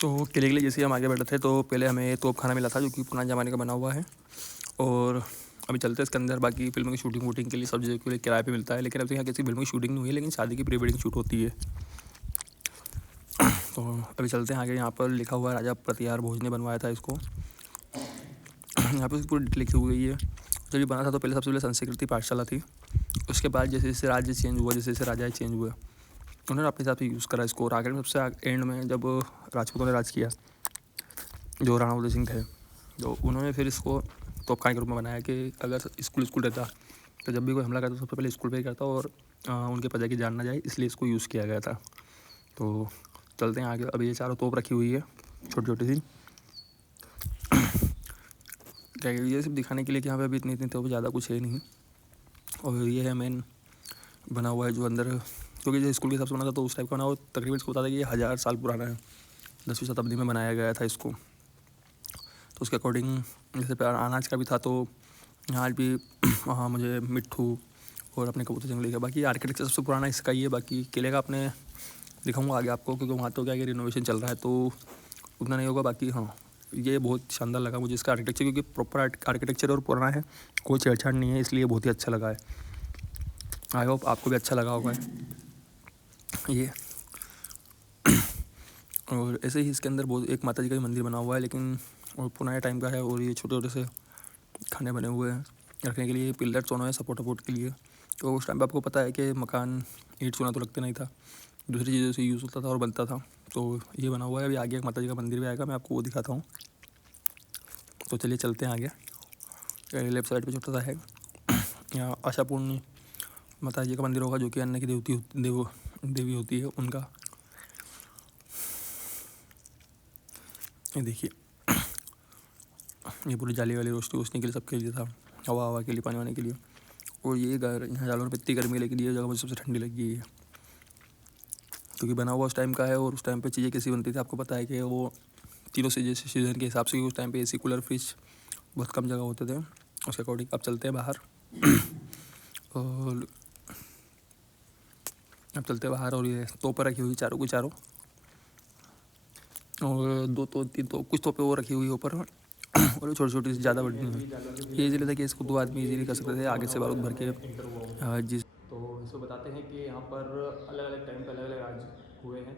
तो किले के लिए जैसे हम आगे बढ़े थे तो पहले हमें तोप खाना मिला था जो कि पुराने ज़माने का बना हुआ है। और अभी चलते हैं इसके अंदर। बाकी फिल्मों की शूटिंग वूटिंग के लिए सब जगह के लिए किराए पे मिलता है, लेकिन अब तो यहाँ किसी फिल्मों की शूटिंग नहीं हुई है, लेकिन शादी की प्री वेडिंग शूट होती है। तो अभी चलते हैं आगे। यहाँ पर लिखा हुआ है राजा प्रतिहार भोज ने बनवाया था इसको। यहाँ पर पूरी डिटेल लिखी हुई है। जब ये बना था तो पहले सबसे पहले संस्कृति पाठशाला थी। उसके बाद जैसे जैसे राज्य चेंज हुआ, जैसे जैसे राजा चेंज हुए, उन्होंने अपने हिसाब से यूज़ करा इसको। और आखिर में सबसे एंड में जब राजपूतों ने राज किया, जो राणा उदय सिंह थे, तो उन्होंने फिर इसको तोपखाने के रूप में बनाया कि अगर स्कूल रहता तो जब भी कोई हमला करता तो सबसे पहले स्कूल पे ही करता और उनके प्रजा की जान ना जाए, इसलिए इसको यूज़ किया गया था। तो चलते हैं आगे। अभी ये चारों तोप रखी हुई है छोटी छोटी सी। क्या ये सिर्फ दिखाने के लिए कि यहाँ पे अभी इतनी तोप, ज़्यादा कुछ है नहीं। और ये है मेन बना हुआ है जो अंदर, क्योंकि जो स्कूल के हिसाब से बना था तो उस टाइप का बना हुआ। तकरीबन इसको बता था कि ये 1000 साल पुराना है, 10वीं शताब्दी में बनाया गया था इसको। तो उसके अकॉर्डिंग जैसे अनाज का भी था, तो यहाँ भी वहाँ मुझे मिट्ठू और अपने कबूतर जंगली का। बाकी आर्किटेक्चर सबसे पुराना इसका ही है। बाकी किले का अपने दिखाऊंगा आगे आपको, क्योंकि वहाँ तो क्या कि रिनोवेशन चल रहा है तो उतना नहीं होगा। बाकी हाँ, ये बहुत शानदार लगा मुझे इसका आर्किटेक्चर, क्योंकि प्रॉपर आर्किटेक्चर और पुराना है, कोई छेड़छाड़ नहीं है, इसलिए बहुत ही अच्छा लगा है। आई होप आपको भी अच्छा लगा होगा ये। और ऐसे ही इसके अंदर बहुत एक माता जी का भी मंदिर बना हुआ है, लेकिन और पुराने टाइम का है। और ये छोटे छोटे से खाने बने हुए हैं रखने के लिए, पिलर सोना है सपोर्ट वपोर्ट के लिए। तो उस टाइम पे आपको पता है कि मकान ईंट सोना तो लगते नहीं था, दूसरी चीज़ों से यूज़ होता था और बनता था। तो ये बना हुआ है। अभी आगे एक माता जी का मंदिर भी आएगा, मैं आपको वो दिखाता हूँ। तो चलिए चलते हैं आगे। लेफ्ट साइड पे छोटा सा है, यहाँ आशापूर्णी माता जी का मंदिर होगा, जो कि अन्न की देवी होती है उनका। ये देखिए, ये पूरी जाली वाली रोशनी के लिए, सबके लिए था, हवा के लिए, पानी वाने के लिए। और ये यहाँ जालोर में इतनी गर्मी है, लेकिन ये जगह मुझे सबसे ठंडी लगी है, क्योंकि बना हुआ उस टाइम का है। और उस टाइम पे चीज़ें कैसी बनती थी आपको पता है कि वो तीनों सीजन के हिसाब से, उस टाइम पे एसी कूलर फ्रिज बहुत कम जगह होते थे। उसके अकॉर्डिंग अब चलते हैं बाहर। और अब चलते हैं बाहर। और ये तोपें रखी हुई चारों की चारों, और तीन कुछ तोपें वो रखी हुई ऊपर, और छोटी छोटी ज़्यादा बड़ी नहीं है। ये इजीली था कि इसको 2 आदमी इजीली कर सकते थे, आगे से बारूद भर के जिस। तो इसको बताते हैं कि यहाँ पर अलग अलग टाइम पे अलग अलग राज हुए हैं।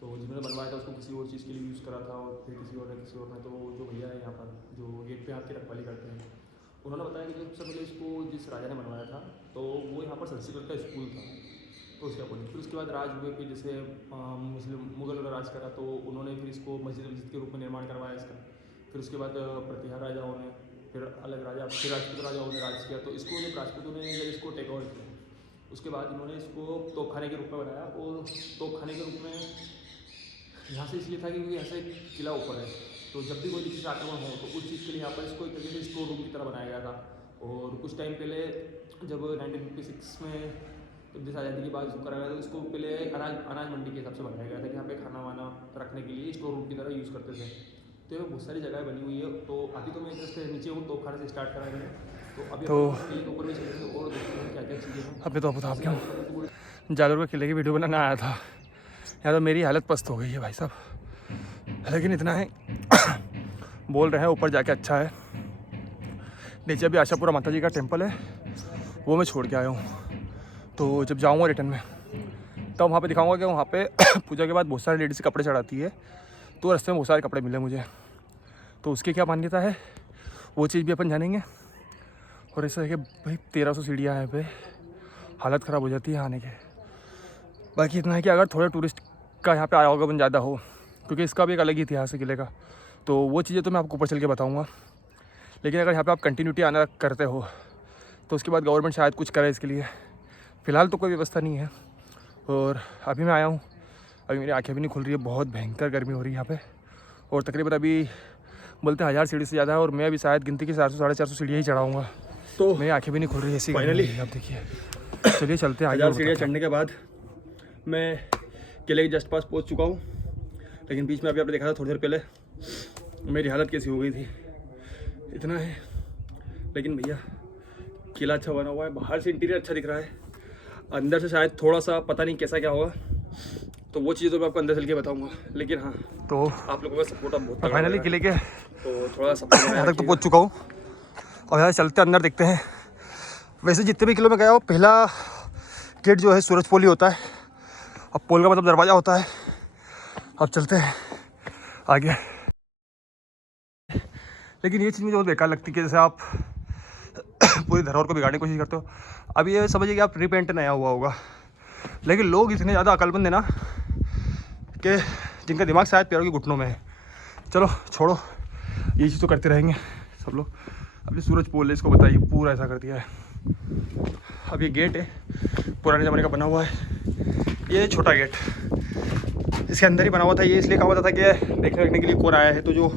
तो जिन्होंने बनवाया था उसको किसी और चीज़ के लिए यूज़ करा था, और फिर किसी और ने। तो जो भैया है यहाँ पर जो गेट पे आपकी रखवाली करते हैं, उन्होंने बताया कि सबसे पहले इसको जिस राजा ने बनवाया था तो वो यहाँ पर संस्कृत का स्कूल था, तो उसके अकॉर्डिंग। फिर उसके बाद राज हुए, फिर जैसे मुस्लिम मुगल राज करा तो उन्होंने फिर इसको मस्जिद के रूप में निर्माण करवाया इसका। फिर उसके बाद प्रतिहार राजाओं ने, फिर अलग राजा, फिर राजपूत राजाओं ने राज किया। तो इसको जब राजपूतों ने जब इसको टेक ओवर किया, उसके बाद इन्होंने इसको तोपखाने के रूप में बनाया। और तोपखाने के रूप में यहाँ से इसलिए था क्योंकि यहाँ से किला ऊपर है, तो जब भी कोई किसी से आक्रमण हो तो उस चीज़ के लिए यहाँ पर इसको एक तरीके से स्टोर रूम की तरह बनाया गया था। और कुछ टाइम पहले जब 1956 में जब देश आज़ादी की बात करा गया, तो इसको पहले अनाज मंडी के हिसाब से बनाया गया था कि यहाँ पे खाना वाना रखने के लिए स्टोर रूम की तरह यूज़ करते थे। तो ये बहुत सारी जगह बनी हुई है। तो अभी तो मैं जस्ट नीचे हूँ, तोपखाने से स्टार्ट करा मैंने। तो अभी तो किले के ऊपर भी चलेंगे और देखते हैं क्या क्या चीज़ें हैं। अभी तो आप क्यों जालोर के किले की वीडियो बनाना आया था, यहाँ तो मेरी हालत पस्त हो गई है भाई साहब। लेकिन इतना है, बोल रहे हैं ऊपर जाके अच्छा है। नीचे भी आशापुरा माता जी का टेम्पल है, वो मैं छोड़ के आया हूँ। तो जब जाऊँगा रिटर्न में तब वहाँ पे दिखाऊंगा कि वहाँ पे पूजा के बाद बहुत सारे लेडीज़ कपड़े चढ़ाती है, तो रास्ते में बहुत सारे कपड़े मिले मुझे, तो उसकी क्या मान्यता है वो चीज़ भी अपन जानेंगे। और ऐसा है कि भाई 1300 सीढ़ियाँ हैं पे, हालत ख़राब हो जाती है आने के। बाकी इतना है कि अगर थोड़े टूरिस्ट का यहाँ पे आवागमन ज़्यादा हो, क्योंकि इसका भी एक अलग ही इतिहास है किले का, तो वो चीज़ें तो मैं आपको ऊपर चल के बताऊँगा। लेकिन अगर यहाँ पे आप कंटिन्यूटी आना करते हो तो उसके बाद गवर्नमेंट शायद कुछ करे इसके लिए। फ़िलहाल तो कोई व्यवस्था नहीं है। और अभी मैं आया हूँ, अभी मेरी आँखें भी नहीं खुल रही है, बहुत भयंकर गर्मी हो रही है यहाँ पे। और तकरीबन अभी बोलते हैं 1000 सीढ़ी से ज़्यादा है, और मैं अभी शायद गिनती की 400 साढ़े 400 सीढ़ियाँ ही चढ़ाऊँगा। तो मेरी आँखें भी नहीं खुल रही है ऐसी फाइनली। आप देखिए, चलिए चलते हैं। 1000 सीढ़ियाँ चढ़ने के बाद मैं किले के जस्ट पास पहुँच चुका हूँ। लेकिन बीच में अभी आपने देखा था थोड़ी देर पहले मेरी हालत कैसी हो गई थी। इतना है, लेकिन भैया किला अच्छा बना हुआ है, बाहर से इंटीरियर अच्छा दिख रहा है, अंदर से शायद थोड़ा सा पता नहीं कैसा क्या होगा। तो वो चीज़ तो मैं आपको अंदर चल के बताऊँगा, लेकिन हाँ तो आप लोगों का सपोर्ट अब बहुत फाइनली किले के तो थोड़ा सपोर्ट यहाँ तक तो पहुँच चुका हूँ। और यहाँ चलते अंदर देखते हैं। वैसे जितने भी किलो में गया हो, पहला गेट जो है सूरज पोल ही होता है। अब पोल का मतलब दरवाज़ा होता है। अब चलते हैं आगे। लेकिन ये चीज़ मुझे बहुत बेकार लगती है कि जैसे आप पूरी धरोहर को बिगाड़ने की कोशिश करते हो। अब ये समझिए कि आप रीपेंट नया हुआ होगा, लेकिन लोग इतने ज़्यादा अकलमंद है ना कि जिनका दिमाग शायद पैरों के घुटनों में है। चलो छोड़ो, ये चीज़ तो करते रहेंगे सब लोग। अब ये सूरज पोल है, इसको बताइए पूरा ऐसा कर दिया है। अब ये गेट है, पुराने ज़माने का बना हुआ है। ये छोटा गेट इसके अंदर ही बना हुआ था। ये इसलिए कहा हुआ था कि देखने रखने के लिए कौन आया है, तो जो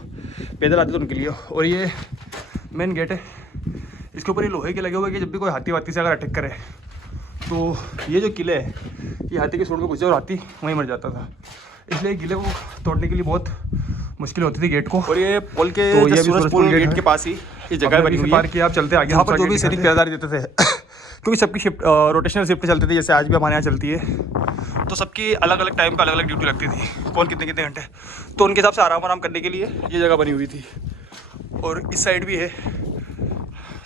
पैदल आते थे उनके लिए। और ये मेन गेट है, इसके ऊपर ये लोहे के लगे हुए कि जब भी कोई हाथी वाथी से अगर अटैक करे तो ये जो किले है ये हाथी के सूंड में घुसे और हाथी वहीं मर जाता था। इसलिए किले को तोड़ने के लिए बहुत मुश्किल होती थी गेट को। और ये पोल के तो ये सूरज पोल गेट के पास ही ये जगह बनी हुई है कि आप चलते आगे। यहाँ पर जो भी सैनिक पहरेदारी देते थे क्योंकि सबकी शिफ्ट रोटेशनल शिफ्ट चलती थी, जैसे आज भी हमारे यहाँ चलती है, तो सबकी अलग अलग टाइम पर अलग अलग ड्यूटी लगती थी, कौन कितने कितने घंटे। तो उनके हिसाब से आराम करने के लिए ये जगह बनी हुई थी। और इस साइड भी है।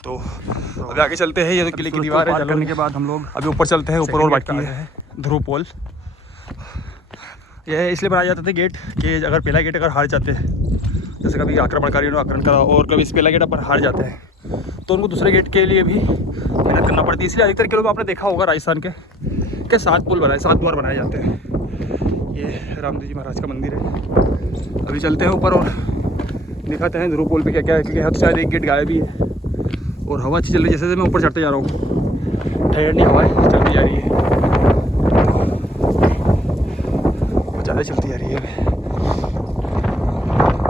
तो अभी आगे चलते हैं। ये तो किले की दीवार है। करने के बाद हम लोग अभी ऊपर चलते हैं। ऊपर और बाकी है ध्रुव पोल। यह इसलिए बनाया जाता था गेट कि अगर पहला गेट अगर हार जाते हैं, जैसे कभी आक्रमणकारियों ने आक्रमण करा और कभी इस पहला गेट पर हार जाते हैं, तो उनको दूसरे गेट के लिए भी मेहनत करना पड़ती है। इसलिए अधिकतर किलों में आपने देखा होगा राजस्थान के 7 पुल बनाए, 7 द्वार बनाए जाते हैं। ये रामदेव जी महाराज का मंदिर है। अभी चलते हैं ऊपर और दिखाते हैं ध्रुव पोल पे क्या क्या है, क्योंकि यहाँ तो शायद एक गेट गायब भी है। और हवा अच्छी चल रही है, जैसे मैं ऊपर चढ़ते जा रहा हूँ ठहरनी हवा चलती जा रही है, वो ज़्यादा चलती जा रही है।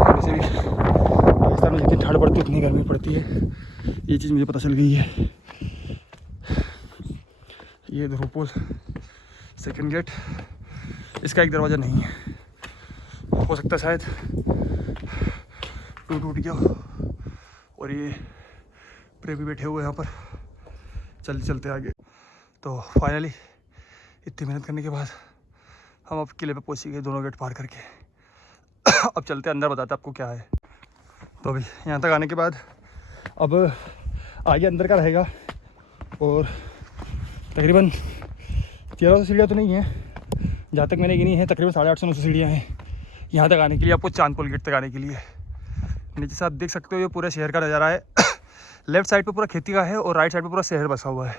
वैसे भी राजस्थान में जितनी ठंड पड़ती है उतनी गर्मी पड़ती है, ये चीज़ मुझे पता चल गई है। ये ध्रुव पोल सेकंड गेट, इसका एक दरवाज़ा नहीं है, हो सकता है शायद टूट गया। और ये प्रेमी बैठे हुए यहाँ पर, चलते चलते आगे। तो फाइनली इतनी मेहनत करने के बाद हम अब किले पे पहुँच गए, दोनों गेट पार करके। अब चलते अंदर, बताते आपको क्या है। तो अभी यहाँ तक आने के बाद अब आगे अंदर का रहेगा। और तकरीबन 1300 सीढ़ियाँ तो नहीं है, जहाँ तक मैंने गिनी है तकरीबन 850-900 सीढ़ियाँ हैं यहाँ तक आने के लिए, आपको चांदपोल गेट तक आने के लिए। नीचे से आप देख सकते हो ये पूरे शहर का नज़ारा है। लेफ्ट साइड पे पूरा खेती का है और राइट साइड पे पूरा शहर बसा हुआ है।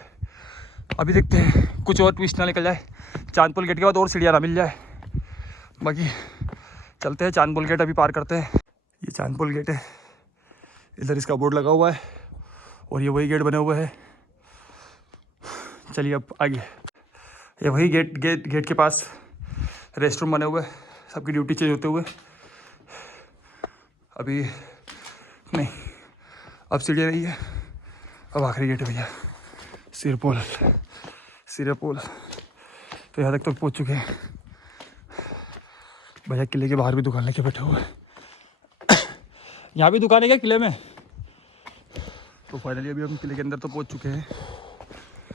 अभी देखते हैं कुछ और ट्विस्ट ना निकल जाए, चांदपोल गेट के बाद और सीढ़ियाँ ना मिल जाए। बाकी चलते हैं, चांदपोल गेट अभी पार करते हैं। ये चांदपोल गेट है, इधर इसका बोर्ड लगा हुआ है और ये वही गेट बने हुए हैं। चलिए अब आगे। ये वही गेट के पास रेस्ट रूम बने हुए हैं, सबकी ड्यूटी चेंज होते हुए। अभी नहीं, अब सीढ़ी रही है। अब आखिरी गेट है भैया, सिरपोल। तो यहाँ तक तो पहुँच चुके हैं भैया। किले के बाहर भी दुकान लेके बैठे हुए हैं। यहाँ भी दुकान है क्या किले में? तो फाइनली अभी हम किले के अंदर तो पहुँच चुके हैं।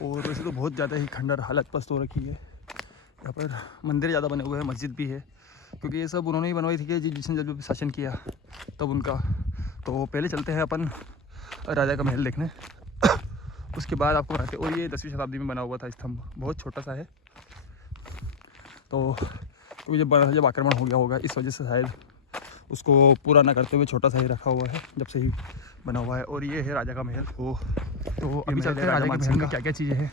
और वैसे तो बहुत ज़्यादा ही खंडर हालत पस्त हो रखी है। यहाँ पर मंदिर ज़्यादा बने हुए हैं, मस्जिद भी है, क्योंकि ये सब उन्होंने ही बनवाई थी कि जिसने जब शासन किया तब उनका। तो पहले चलते हैं अपन राजा का महल देखने, उसके बाद आपको बताते। और ये 10वीं शताब्दी में बना हुआ था स्तंभ, बहुत छोटा सा है। तो जब आक्रमण हो गया होगा इस वजह से शायद उसको पूरा ना करते हुए छोटा सा ही रखा हुआ है, जब से ही बना हुआ है। और ये है राजा का महल। तो अभी चलते हैं राजा के महल में क्या क्या चीज़ें हैं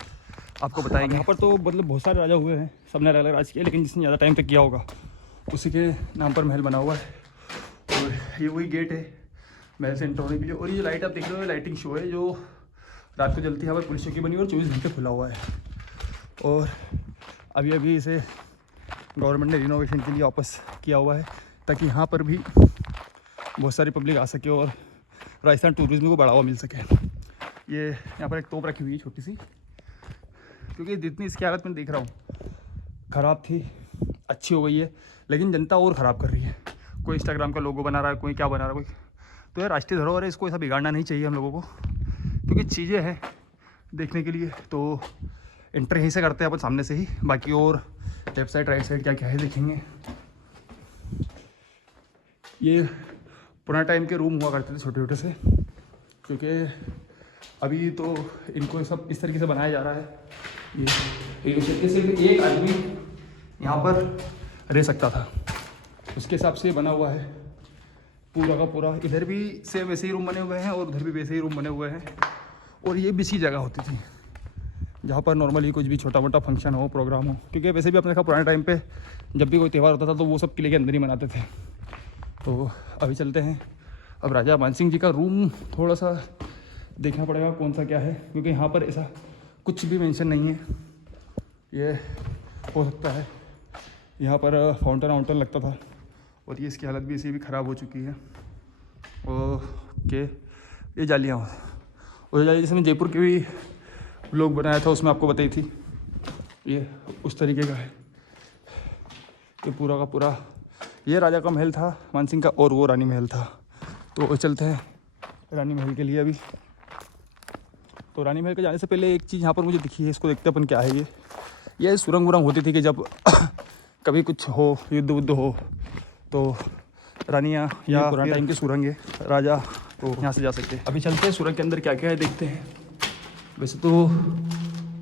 आपको बताएंगे। यहाँ पर तो मतलब बहुत सारे राजा हुए हैं, सबने अलग अलग राज किया, लेकिन जिसने ज़्यादा टाइम तक किया होगा उसी के नाम पर महल बना हुआ है। और ये वही गेट है महल से एंटर होने के लिए। और ये लाइट आप देख रहे हो, लाइटिंग शो है जो रात को जलती है। यहाँ पर पुलिस चौकी बनी हुई और 24 घंटे खुला हुआ है। और अभी इसे गवर्नमेंट ने रिनोवेशन के लिए वापस किया हुआ है, ताकि यहाँ पर भी बहुत सारी पब्लिक आ सके और राजस्थान टूरिज्म को बढ़ावा मिल सके। ये यहाँ पर एक तोप रखी हुई है छोटी सी, क्योंकि जितनी इसकी हालत मैं देख रहा हूँ ख़राब थी, अच्छी हो गई है, लेकिन जनता और ख़राब कर रही है। कोई इंस्टाग्राम का लोगो बना रहा है, कोई क्या बना रहा है, कोई। तो ये राष्ट्रीय धरोहर है, इसको ऐसा बिगाड़ना नहीं चाहिए हम लोगों को, क्योंकि चीज़ें हैं देखने के लिए। तो एंटर यहीं से करते हैं अपन सामने से ही, बाकी और लेफ्ट साइड राइट साइड क्या क्या है देखेंगे। ये पुराने टाइम के रूम हुआ करते थे छोटे छोटे से, क्योंकि अभी तो इनको सब इस तरीके से बनाया जा रहा है। ये सिर्फ एक आदमी यहाँ पर रह सकता था, उसके हिसाब से बना हुआ है पूरा का पूरा। इधर भी सेम वैसे ही रूम बने हुए हैं और उधर भी वैसे ही रूम बने हुए हैं। और ये भी सी जगह होती थी जहाँ पर नॉर्मली कुछ भी छोटा मोटा फंक्शन हो, प्रोग्राम हो, क्योंकि वैसे भी अपने देखा पुराने टाइम पे जब भी कोई त्यौहार होता था तो वो सब किले के अंदर ही मनाते थे। तो अभी चलते हैं, अब राजा मानसिंह जी का रूम थोड़ा सा देखना पड़ेगा कौन सा क्या है, क्योंकि यहाँ पर ऐसा कुछ भी मेंशन नहीं है। ये हो सकता है यहाँ पर फाउंटेन वाउंटेन लगता था, और ये इसकी हालत भी इसी भी ख़राब हो चुकी है। ओके, ये जालियाँ और जाली जिसमें जयपुर के भी लोग बनाया था उसमें आपको बताई थी, ये उस तरीके का है। ये पूरा का पूरा ये राजा का महल था मानसिंह का, और वो रानी महल था। तो चलते हैं रानी महल के लिए अभी। तो रानी महल के जाने से पहले एक चीज़ यहाँ पर मुझे दिखी है, इसको देखते अपन क्या है। ये सुरंग वुरंग होती थी कि जब कभी कुछ हो, युद्ध वुद्ध हो, तो रानियाँ या पुराने टाइम की सुरंग है, राजा तो यहाँ से जा सकते हैं। अभी चलते हैं सुरंग के अंदर क्या क्या है देखते हैं। वैसे तो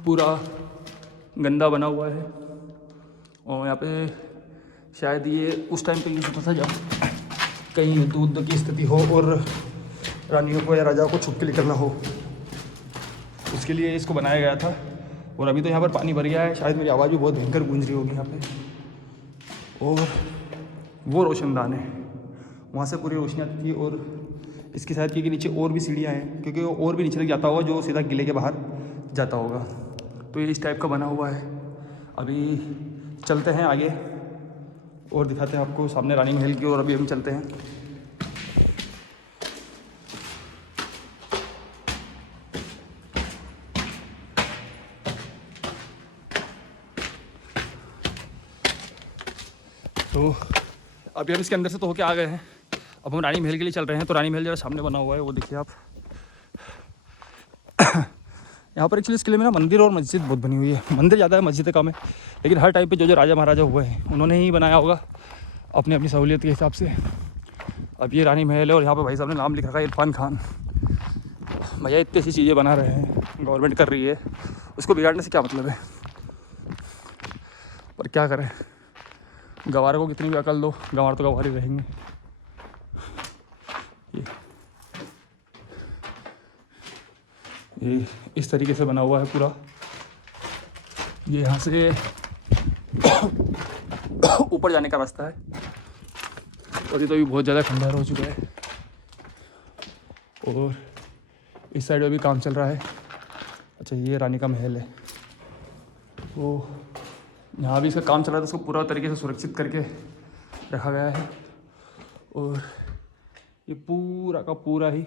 पूरा गंदा बना हुआ है, और यहाँ पे शायद ये उस टाइम पे यूज़ होता था जब कहीं युद्ध वुद्ध की स्थिति हो और रानियों को या राजा को छुप के निकलना हो, उसके लिए इसको बनाया गया था। और अभी तो यहाँ पर पानी भर गया है, शायद मेरी आवाज़ भी बहुत भयंकर गूंज रही होगी यहाँ पे। और वो रोशनदान है, वहाँ से पूरी रोशनी आती थी। और इसकी शायद के नीचे और भी सीढ़ियाँ हैं, क्योंकि वो और भी नीचे तक जाता होगा जो सीधा किले के बाहर जाता होगा। तो ये इस टाइप का बना हुआ है। अभी चलते हैं आगे और दिखाते हैं आपको सामने रानी महल की। और अभी हम चलते हैं। तो अभी हम इसके अंदर से तो होके आ गए हैं, अब हम रानी महल के लिए चल रहे हैं। तो रानी महल जरा सामने बना हुआ है, वो देखिए आप। यहाँ पर एक्चुअली इस किले में ना मंदिर और मस्जिद बहुत बनी हुई है। मंदिर ज़्यादा है, मस्जिदें कम है, लेकिन हर टाइम पे जो जो राजा महाराजा हुए हैं उन्होंने ही बनाया होगा अपनी अपनी सहूलियत के हिसाब से। अब ये रानी महल है, और यहाँ पे भाई साहब ने नाम लिख रखा है इरफान खान। भैया इतनी सी चीज़ें बना रहे हैं, गवर्नमेंट कर रही है, उसको बिगाड़ने से क्या मतलब है। पर क्या करें, गंवार को कितनी भी अकल दो, गंवार तो गंवार ही रहेंगे। ये इस तरीके से बना हुआ है पूरा। ये यहाँ से ऊपर जाने का रास्ता है, और ये तो अभी बहुत ज़्यादा खंडहर हो चुका है। और इस साइड में भी काम चल रहा है। अच्छा, ये रानी का महल है, तो यहाँ भी इसका काम चल रहा था, उसको पूरा तरीके से सुरक्षित करके रखा गया है। और ये पूरा का पूरा ही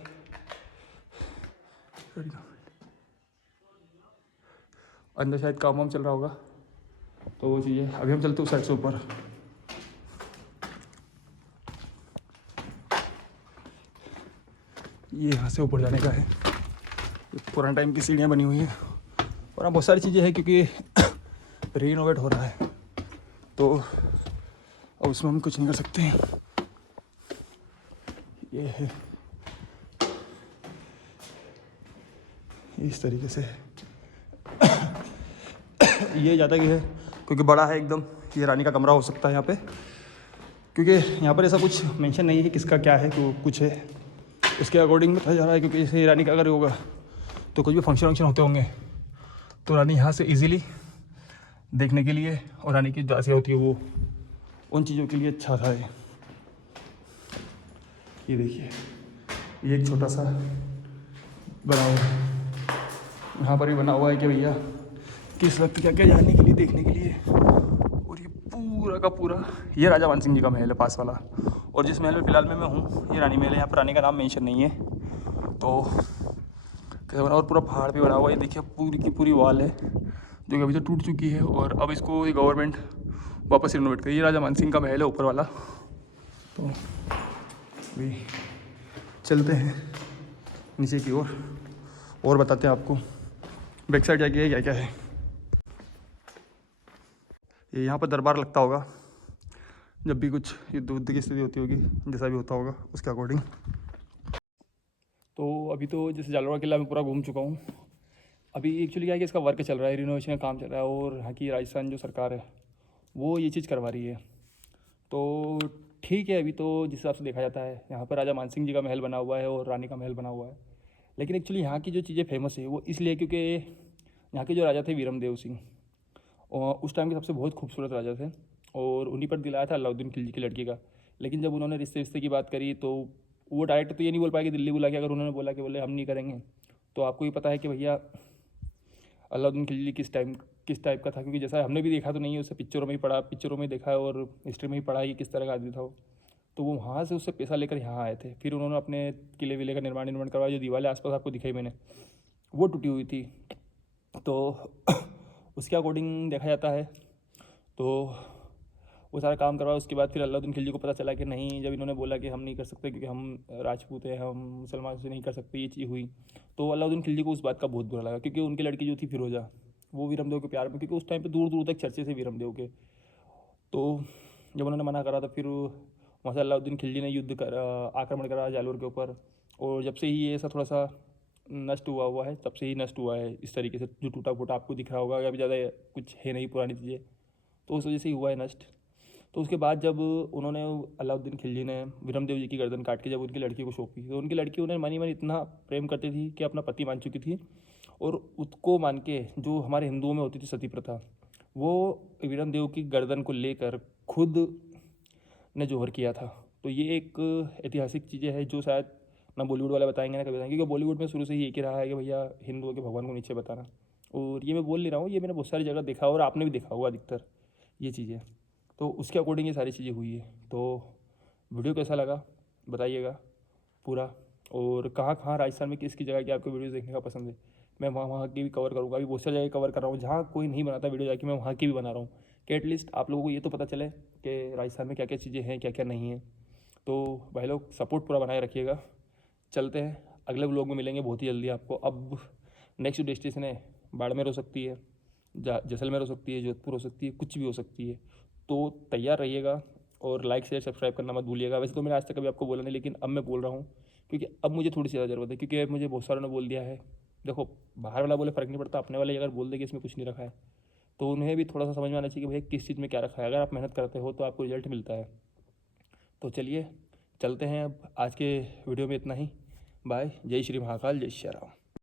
अंदर शायद काम वाम चल रहा होगा, तो वो चीज़ है। अभी हम चलते उस साइड से ऊपर। ये यहाँ से ऊपर जाने का है। पुराने टाइम की सीढ़ियाँ बनी हुई हैं, और यहाँ बहुत सारी चीज़ें हैं क्योंकि रिनोवेट हो रहा है, तो अब उसमें हम कुछ नहीं कर सकते हैं। ये है इस तरीके से। ये ज़्यादा ही है क्योंकि बड़ा है एकदम। ये रानी का कमरा हो सकता है यहाँ पे, क्योंकि यहाँ पर ऐसा कुछ मेंशन नहीं है कि किसका क्या है, तो कुछ है इसके अकॉर्डिंग बताया जा रहा है। क्योंकि जैसे रानी का अगर होगा तो कुछ भी फंक्शन वंक्शन होते होंगे तो रानी यहाँ से इजीली देखने के लिए, और रानी की दासियाँ होती है वो उन चीज़ों के लिए अच्छा था। ये देखिए, ये एक छोटा सा बना हुआ है, यहाँ पर भी बना हुआ है कि भैया किस वक्त क्या क्या जानने के लिए, देखने के लिए। और ये पूरा का पूरा ये राजा मानसिंह जी का महल है पास वाला, और जिस महल में फ़िलहाल मैं हूँ ये रानी महल है। यहाँ पर रानी का नाम मेंशन नहीं है, तो कैसे बना। और पूरा पहाड़ भी बना हुआ है, ये देखिए पूरी की पूरी वॉल है जो कि अभी तो टूट चुकी है, और अब इसको गवर्नमेंट वापस रिनोवेट करी। ये राजा मानसिंह का महल है ऊपर वाला। तो भी चलते हैं नीचे की ओर और बताते हैं आपको बैक साइड जाके क्या क्या है। ये यहाँ पर दरबार लगता होगा जब भी कुछ युद्ध उद्ध की स्थिति होती होगी, जैसा भी होता होगा उसके अकॉर्डिंग। तो अभी तो जैसे जालोर किला मैं पूरा घूम चुका हूँ। अभी एक्चुअली क्या है कि इसका वर्क चल रहा है, रिनोवेशन का काम चल रहा है, और यहाँ की राजस्थान जो सरकार है वो ये चीज़ करवा रही है। तो ठीक है, अभी तो जिस हिसाब से देखा जाता है यहाँ पर राजा मानसिंह जी का महल बना हुआ है और रानी का महल बना हुआ है। लेकिन एक्चुअली यहाँ की जो चीज़ें फेमस है वो इसलिए क्योंकि यहाँ के जो राजा थे वीरमदेव सिंह, और उस टाइम के सबसे बहुत खूबसूरत राजा थे, और उन्हीं पर दिलाया था अलाउद्दीन खिलजी की लड़की का। लेकिन जब उन्होंने रिश्ते रिश्ते की बात करी तो वो डायरेक्ट तो ये नहीं बोल पाए कि दिल्ली बुला के, अगर उन्होंने बोला कि बोले हम नहीं करेंगे, तो आपको ही पता है कि भैया अलाउद्दीन खिलजी किस टाइप का था, क्योंकि जैसा हमने भी देखा तो नहीं है, उससे पिक्चरों में ही पढ़ा, पिक्चरों में देखा है और हिस्ट्री में ही पढ़ा कि किस तरह का आदमी था वो। तो वो वहाँ से उससे पैसा लेकर यहाँ आए थे, फिर उन्होंने अपने किले विले का निर्माण करवाया। जो दीवारें आसपास आपको दिखाई मैंने, वो टूटी हुई थी। तो उसके अकॉर्डिंग देखा जाता है तो वो सारा काम करवाया। उसके बाद फिर अलाउद्दीन खिलजी को पता चला कि नहीं, जब इन्होंने बोला कि हम नहीं कर सकते क्योंकि हम राजपूत हैं, हम मुसलमान से नहीं कर सकते, ये चीज़ हुई। तो अलाउद्दीन खिलजी को उस बात का बहुत बुरा लगा, क्योंकि उनकी लड़की जो थी फिरोजा, वो वीरमदेव के प्यार में, क्योंकि उस टाइम पे दूर दूर तक चर्चे थे वीरमदेव के। तो जब उन्होंने मना करा तो फिर वहाँ से अलाउद्दीन खिलजी ने आक्रमण करा जालोर के ऊपर। और जब से ही ये ऐसा थोड़ा सा नष्ट हुआ है, तब से ही नष्ट हुआ है इस तरीके से, जो टूटा फूटा आपको दिख रहा होगा। अभी ज़्यादा कुछ है नहीं पुरानी चीज़ें, तो उस वजह से ही हुआ है नष्ट। तो उसके बाद जब उन्होंने अलाउद्दीन खिलजी ने वीरमदेव जी की गर्दन काट के जब उनकी लड़की को सौंपी, तो उनकी लड़की उन्हें मनी इतना प्रेम करती थी कि अपना पति मान चुकी थी, और उसको मान के जो हमारे हिंदुओं में होती थी सती प्रथा, वो वीरमदेव की गर्दन को लेकर खुद ने जोहर किया था। तो ये एक ऐतिहासिक चीज़ें है जो शायद ना बॉलीवुड वाले बताएंगे ना कभी बताएंगे, क्योंकि बॉलीवुड में शुरू से ही एक ही रहा है कि भैया हिंदुओं के भगवान को नीचे बताना। और ये मैं बोल नहीं रहा हूँ, ये मैंने बहुत सारी जगह देखा और आपने भी देखा होगा अधिकतर ये चीज़ें। तो उसके अकॉर्डिंग ये सारी चीज़ें हुई है। तो वीडियो कैसा लगा बताइएगा पूरा, और कहाँ कहाँ राजस्थान में किसकी जगह की आपको वीडियोज़ देखने का पसंद है। मैं वहाँ की भी कवर करूँगा। अभी बहुत सारी जगह कवर कर रहा हूँ जहाँ कोई नहीं बनाता वीडियो, जाके मैं वहाँ की भी बना रहा हूँ कि एटलीस्ट आप लोगों को ये तो पता चले कि राजस्थान में क्या क्या चीज़ें हैं, क्या क्या नहीं है। तो भाई लोग सपोर्ट पूरा बनाए रखिएगा। चलते हैं, अगले व्लॉग में मिलेंगे बहुत ही जल्दी आपको। अब नेक्स्ट डेस्टिनेशन है बाड़मेर हो सकती है, जैसलमेर हो सकती है, जोधपुर हो सकती है, कुछ भी हो सकती है। तो तैयार रहिएगा, और लाइक शेयर सब्सक्राइब करना मत भूलिएगा। वैसे तो मैंने आज तक कभी आपको बोला नहीं, लेकिन अब मैं बोल रहा हूँ क्योंकि अब मुझे थोड़ी सी ज़्यादा ज़रूरत है, क्योंकि मुझे बहुत सारों ने बोल दिया है। देखो, बाहर वाला बोले फ़र्क नहीं पड़ता, अपने वाले अगर बोल दे कि इसमें कुछ नहीं रखा है, तो उन्हें भी थोड़ा सा समझ में आना चाहिए कि भैया किस चीज़ में क्या रखा है। अगर आप मेहनत करते हो तो आपको रिजल्ट मिलता है। तो चलिए चलते हैं, अब आज के वीडियो में इतना ही। बाय, जय श्री महाकाल, जय श्री राम।